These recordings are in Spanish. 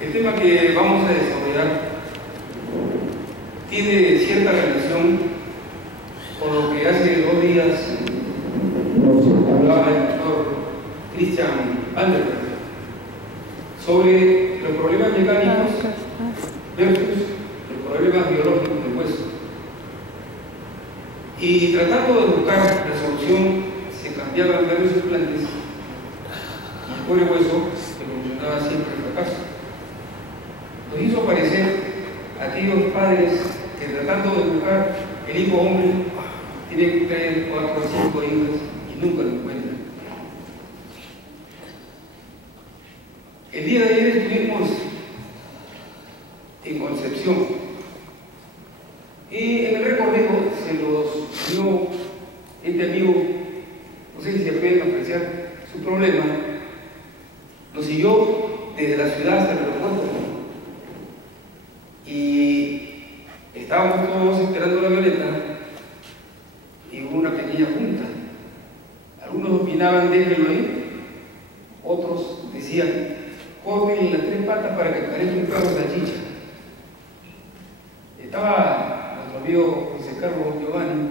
El tema que vamos a desarrollar tiene cierta relación con lo que hace 2 días nos hablaba el doctor Christian Anderberg sobre los problemas mecánicos versus los problemas biológicos del hueso. Y tratando de buscar la solución, se cambiaban varios implantes y el pobre hueso evolucionaba siempre al fracaso. Nos hizo parecer a aquellos padres que tratando de buscar el hijo hombre tienen 3, 4, 5 hijas y nunca lo encuentran. El día de ayer estuvimos en Concepción y en el recorrido se los dio este amigo, no sé si se puede apreciar su problema, lo siguió desde la ciudad hasta el aeropuerto y estábamos todos esperando la avioneta y hubo una pequeña junta. Algunos opinaban déjenlo ahí, otros decían córtenle las 3 patas para que parezca un perro salchicha. Estaba nuestro amigo José Carlos Giovanni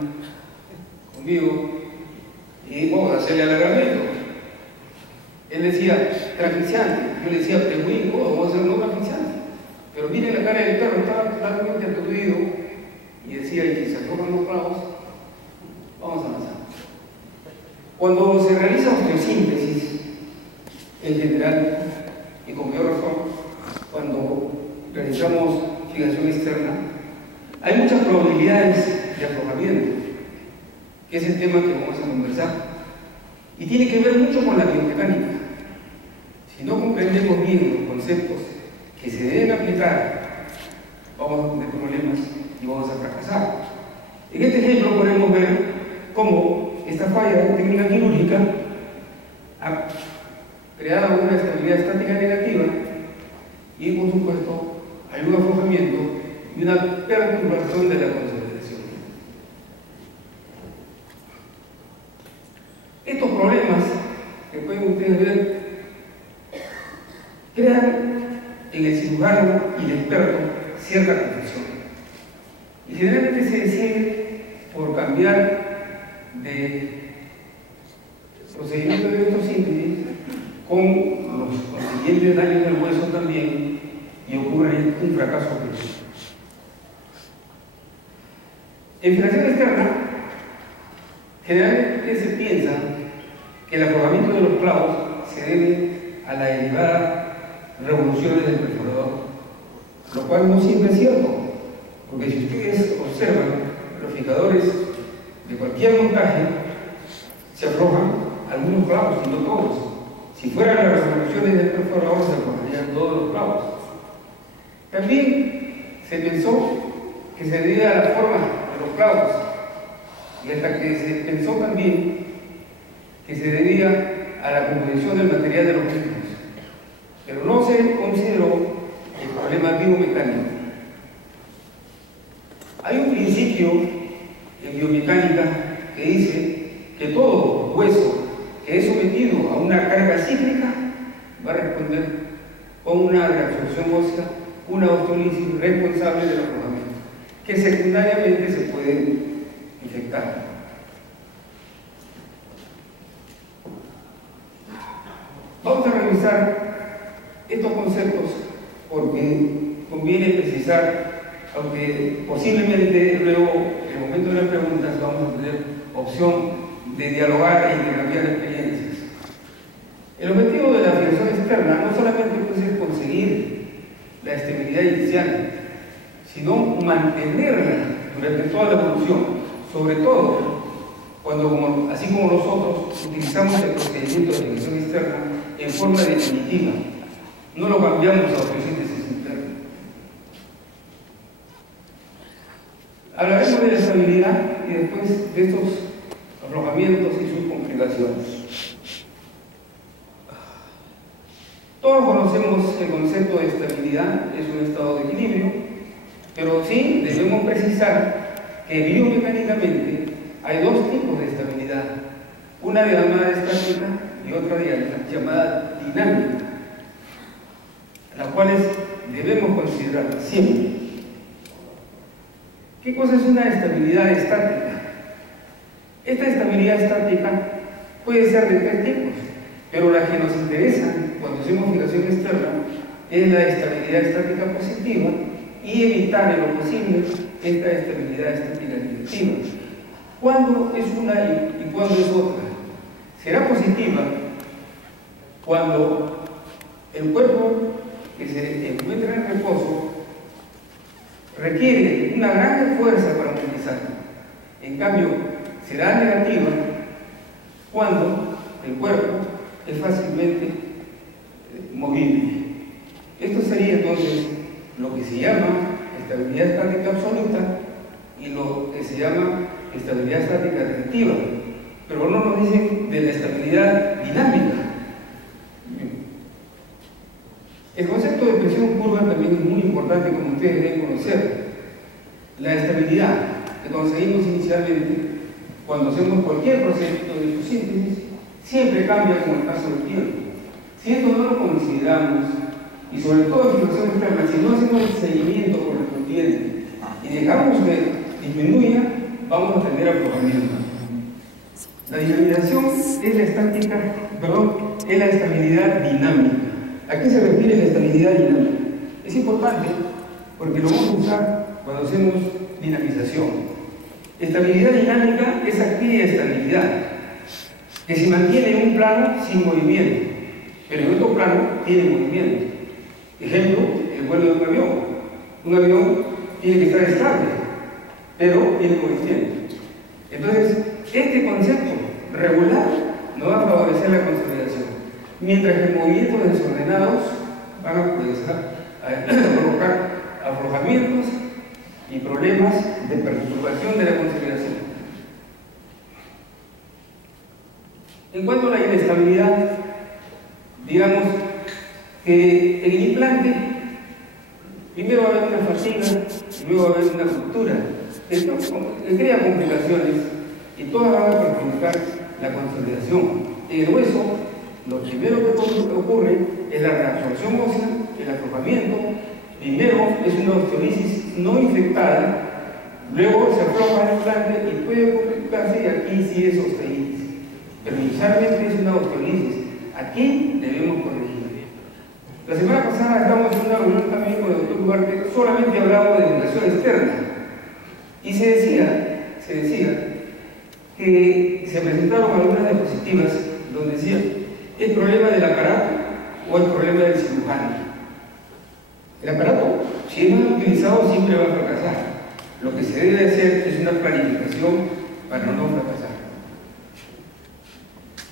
conmigo y vamos a hacerle alargamiento. Él decía transficiante, yo le decía pero muy incómodo, vamos a hacer un no transficiante. Pero miren la cara del perro, estaba totalmente aturdido y decía, y si se aflojan los clavos, vamos a avanzar. Cuando se realiza osteosíntesis, en general, y con mayor razón, cuando realizamos fijación externa, hay muchas probabilidades de aflojamiento, que es el tema que vamos a conversar. Y tiene que ver mucho con la biomecánica. Si no comprendemos bien los conceptos que se deben aplicar, vamos a tener problemas y vamos a fracasar. En este ejemplo podemos ver cómo esta falla técnica quirúrgica ha creado una estabilidad estática negativa y, por supuesto, hay un aflojamiento y una perturbación de la consolidación. Estos problemas que pueden ustedes ver crean en el cirujano y el experto cierta confusión. Y generalmente se decide por cambiar de procedimiento de osteosíntesis con los consiguientes daños del hueso también y ocurre un fracaso óptimo. En fijación externa, generalmente se piensa que el aflojamiento de los clavos se debe a la elevada revoluciones del perforador, lo cual no siempre es cierto, porque si ustedes observan los fijadores de cualquier montaje se aflojan algunos clavos y no todos. Si fueran las revoluciones del perforador se aflojarían todos los clavos. También se pensó que se debía a la forma de los clavos y hasta que se pensó también que se debía a la composición del material de los mismos. Pero no se consideró el problema biomecánico. Hay un principio en biomecánica que dice que todo hueso que es sometido a una carga cíclica va a responder con una reabsorción ósea, una osteólisis responsable del aflojamiento, que secundariamente se puede infectar. Vamos a revisar estos conceptos porque conviene precisar, aunque posiblemente luego en el momento de las preguntas vamos a tener opción de dialogar e intercambiar experiencias. El objetivo de la fijación externa no solamente puede ser conseguir la estabilidad inicial, sino mantenerla durante toda la evolución, sobre todo cuando, así como nosotros, utilizamos el procedimiento de fijación externa en forma definitiva. No lo cambiamos a osteosíntesis interna. Hablaremos de la estabilidad y después de estos aflojamientos y sus complicaciones. Todos conocemos el concepto de estabilidad, es un estado de equilibrio, pero sí debemos precisar que biomecánicamente hay 2 tipos de estabilidad, una llamada estática y otra llamada dinámica. las cuales debemos considerar siempre. ¿Qué cosa es una estabilidad estática? Esta estabilidad estática puede ser de tres tipos, pero la que nos interesa cuando hacemos fijación externa es la estabilidad estática positiva y evitar en lo posible esta estabilidad estática negativa. ¿Cuándo es una y cuándo es otra? Será positiva cuando el cuerpo que se encuentra en reposo requiere una gran fuerza para movilizar. En cambio, será negativa cuando el cuerpo es fácilmente movible. Esto sería entonces lo que se llama estabilidad estática absoluta y lo que se llama estabilidad estática relativa, pero no nos dicen de la estabilidad dinámica. El concepto de presión curva también es muy importante, como ustedes deben conocer. La estabilidad que conseguimos inicialmente cuando hacemos cualquier proceso de fotosíntesis siempre cambia con el paso del tiempo. Si esto no lo consideramos, y sobre todo en fijación externa, si no hacemos el seguimiento correspondiente y dejamos que disminuya, vamos a tener aflojamiento. La dinamización es la es la estabilidad dinámica. ¿A qué se refiere la estabilidad dinámica? Es importante porque lo vamos a usar cuando hacemos dinamización. Estabilidad dinámica es aquella estabilidad que se mantiene en un plano sin movimiento, pero en otro plano tiene movimiento. Ejemplo, el vuelo de un avión. Un avión tiene que estar estable, pero tiene movimiento. Entonces, este concepto regular nos va a favorecer la consolidación, mientras que movimientos desordenados van a provocar aflojamientos y problemas de perturbación de la consolidación. En cuanto a la inestabilidad, digamos que en el implante primero va a haber una fatiga y luego va a haber una ruptura. Esto crea complicaciones y todas van a perjudicar la consolidación. En el hueso, lo primero que ocurre es la reabsorción ósea, el aflojamiento. Primero es una osteolisis no infectada, luego se afloja el implante y puede complicarse, y aquí sí es osteitis. Pero inicialmente es una osteolisis. Aquí debemos corregir. La semana pasada estábamos en una reunión también con el doctor Duarte, solamente hablábamos de divulgación externa. Y se decía que se presentaron algunas diapositivas donde decían, ¿es problema del aparato o es problema del cirujano? El aparato, si es mal utilizado, siempre va a fracasar. Lo que se debe hacer es una planificación para no fracasar.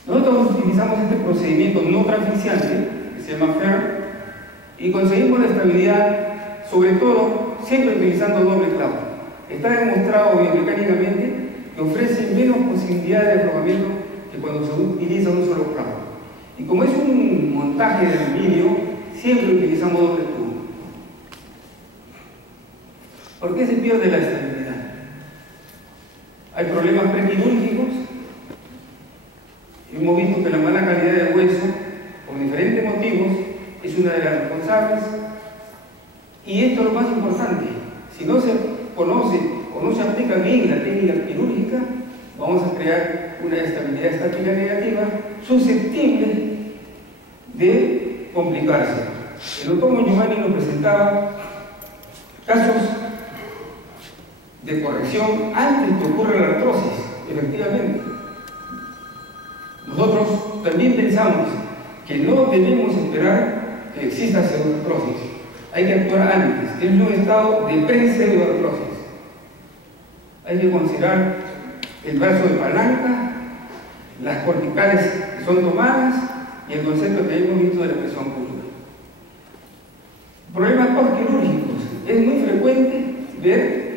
Nosotros utilizamos este procedimiento no transficiante, que se llama FAIR, y conseguimos la estabilidad, sobre todo, siempre utilizando doble clavo. Está demostrado biomecánicamente que ofrece menos posibilidades de aflojamiento que cuando se utiliza un solo clavo. Y como es un montaje de aluminio, siempre utilizamos doble tubo. ¿Por qué se pierde la estabilidad? Hay problemas prequirúrgicos. Hemos visto que la mala calidad del hueso, por diferentes motivos, es una de las responsables. Y esto es lo más importante. Si no se conoce o no se aplica bien la técnica quirúrgica, vamos a crear una estabilidad estática negativa susceptible de complicarse. El doctor Moñomani nos presentaba casos de corrección antes que ocurra la artrosis, efectivamente. Nosotros también pensamos que no debemos esperar que exista pseudoartrosis. Hay que actuar antes, en un estado de pre-pseudoartrosis. Hay que considerar el brazo de palanca, las corticales que son tomadas y el concepto que hemos visto de la presión pública. Problemas postquirúrgicos. Es muy frecuente ver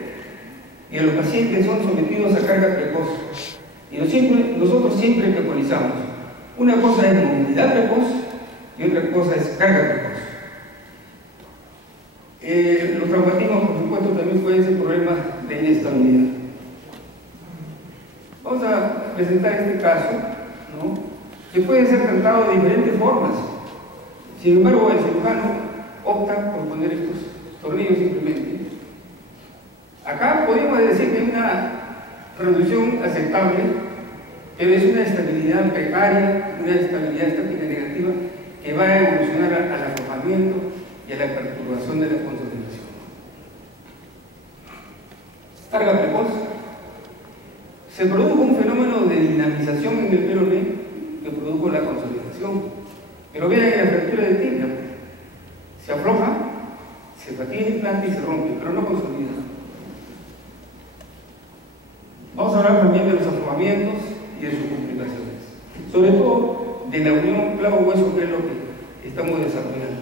que los pacientes son sometidos a carga precoz. Y nosotros siempre preconizamos. Una cosa es movilidad precoz y otra cosa es carga precoz. Los traumatismos, por supuesto, también pueden ser problemas de inestabilidad. Vamos a presentar este caso, ¿no?, que puede ser tratado de diferentes formas. Sin embargo, el cirujano opta por poner estos tornillos simplemente. Acá podemos decir que hay una reducción aceptable, pero es una estabilidad precaria, una estabilidad estática negativa que va a evolucionar al aflojamiento y a la perturbación de la consolidación. Carga precoz. Se produjo un fenómeno de dinamización en el peroné que produjo la consolidación. Pero vean en la fractura de tibia, se afloja, se fatiga el implante y se rompe, pero no consolida. Vamos a hablar también de los aflojamientos y de sus complicaciones, sobre todo de la unión clavo-hueso, que es lo que estamos desarrollando.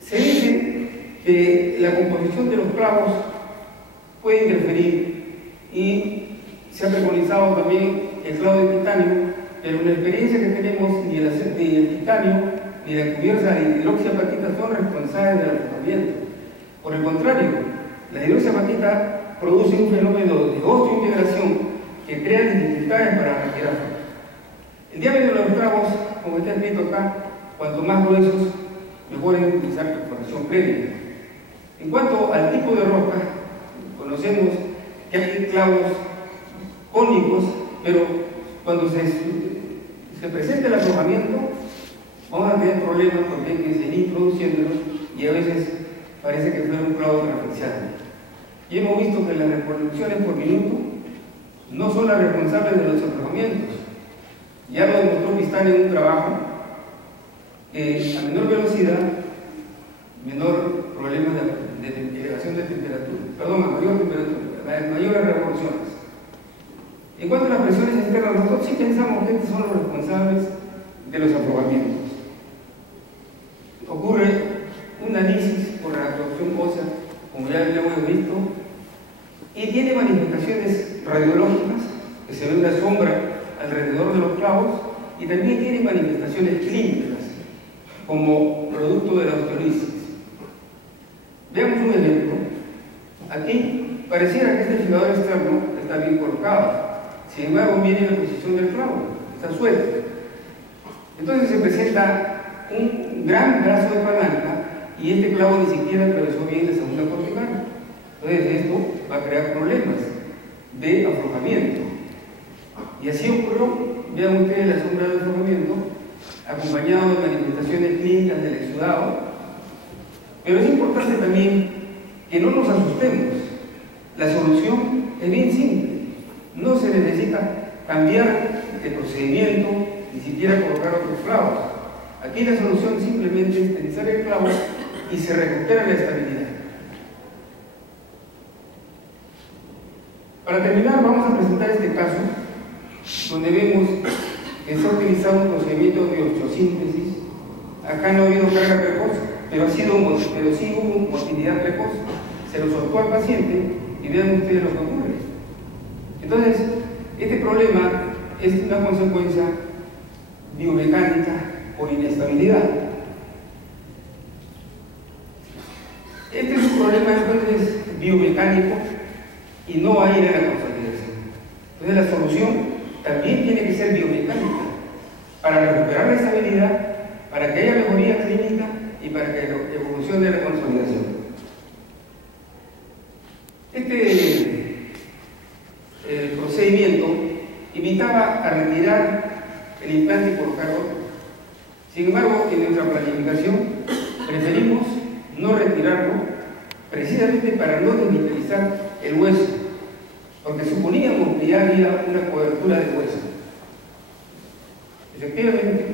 Se dice que la composición de los clavos puede interferir y se ha preconizado también el clavo de titanio, pero en la experiencia que tenemos ni el titanio ni la cubierta de hidroxiapatita son responsables del aflojamiento. Por el contrario, la hidroxiapatita produce un fenómeno de osteointegración que crea dificultades para retirar. El diámetro de los clavos, como está escrito acá, cuanto más gruesos, mejor es utilizar perforación previa. En cuanto al tipo de roca, conocemos que hay clavos cónicos, pero cuando se presenta el aflojamiento, vamos a tener problemas porque hay que seguir introduciéndolos y a veces parece que fuera un clavo transversal. Y hemos visto que las reproducciones por minuto no son las responsables de los aflojamientos. Ya lo demostró Pistani en un trabajo que a menor velocidad, menor problema de elevación de temperatura, perdón, a mayor temperatura, a mayores revoluciones. En cuanto a las presiones externas, nosotros sí pensamos que estos son los responsables de los aflojamientos. Ocurre un análisis por la absorción ósea, como ya lo hemos visto, y tiene manifestaciones radiológicas, que se ve una sombra alrededor de los clavos, y también tiene manifestaciones clínicas, como producto de la osteolisis. Veamos un ejemplo. Aquí pareciera que este fijador externo está bien colocado, sin embargo viene en la posición del clavo, está suelto. Entonces se presenta un gran brazo de palanca y este clavo ni siquiera atravesó bien la segunda cortical. Entonces esto va a crear problemas de aflojamiento. Y así ocurrió, vean ustedes la sombra del aflojamiento, acompañado de manifestaciones clínicas del exudado. Pero es importante también que no nos asustemos. La solución es bien simple. No se necesita cambiar de procedimiento, ni siquiera colocar otros clavos. Aquí la solución simplemente es tensar el clavo y se recupera la estabilidad. Para terminar, vamos a presentar este caso donde vemos que se ha utilizado un procedimiento de osteosíntesis. Acá no ha habido carga precoz, pero sí hubo motilidad precoz. Se lo soltó al paciente y vean ustedes lo que ocurre. Entonces, este problema es una consecuencia biomecánica por inestabilidad. Este es un problema entonces biomecánico y no va a ir a la consolidación. Entonces la solución también tiene que ser biomecánica para recuperar la estabilidad, para que haya mejoría clínica y para que evolucione la consolidación. Este procedimiento invitaba a retirar el implante y colocar otro. Sin embargo, en nuestra planificación preferimos no retirarlo precisamente para no desvitalizar el hueso, porque suponíamos que ya había una cobertura de hueso. Efectivamente,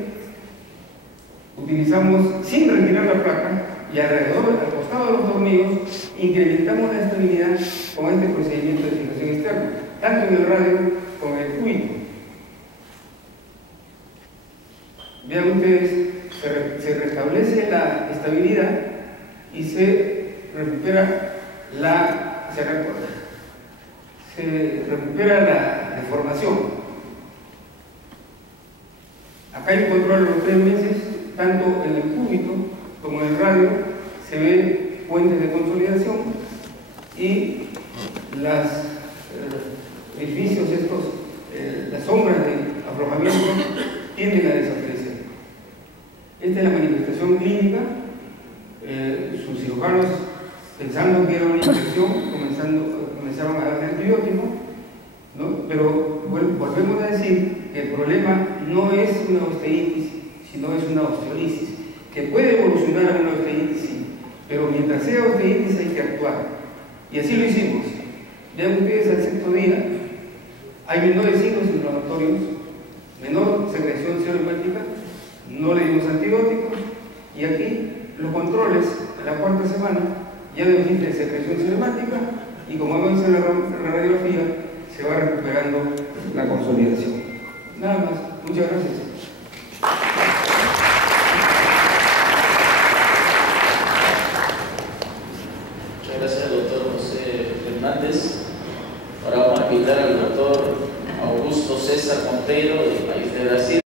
utilizamos sin retirar la placa y alrededor, al costado de los tornillos, incrementamos la estabilidad con este procedimiento de fijación externa, tanto en el radio como en el cúbito. Vean ustedes, se restablece la estabilidad y se recupera la deformación. Acá hay un control de los 3 meses, tanto en el cúbito como en el radio, se ven puentes de consolidación y los edificios las sombras de aflojamiento tienden a desaparecer. Esta es la manifestación clínica. Sus cirujanos, pensando que era una infección, comenzaron a darle antibiótico, ¿no? Pero volvemos a decir que el problema no es una osteitis, sino es una osteolisis, que puede evolucionar a una osteitis, sí, pero mientras sea osteitis hay que actuar. Y así lo hicimos. Vean ustedes, al sexto día hay menores signos inflamatorios, menor secreción serohepática, no le dimos antibióticos, y aquí los controles a la cuarta semana ya no existe secreción serohepática, y como vemos en la radiografía, se va recuperando la consolidación. Nada más. Muchas gracias.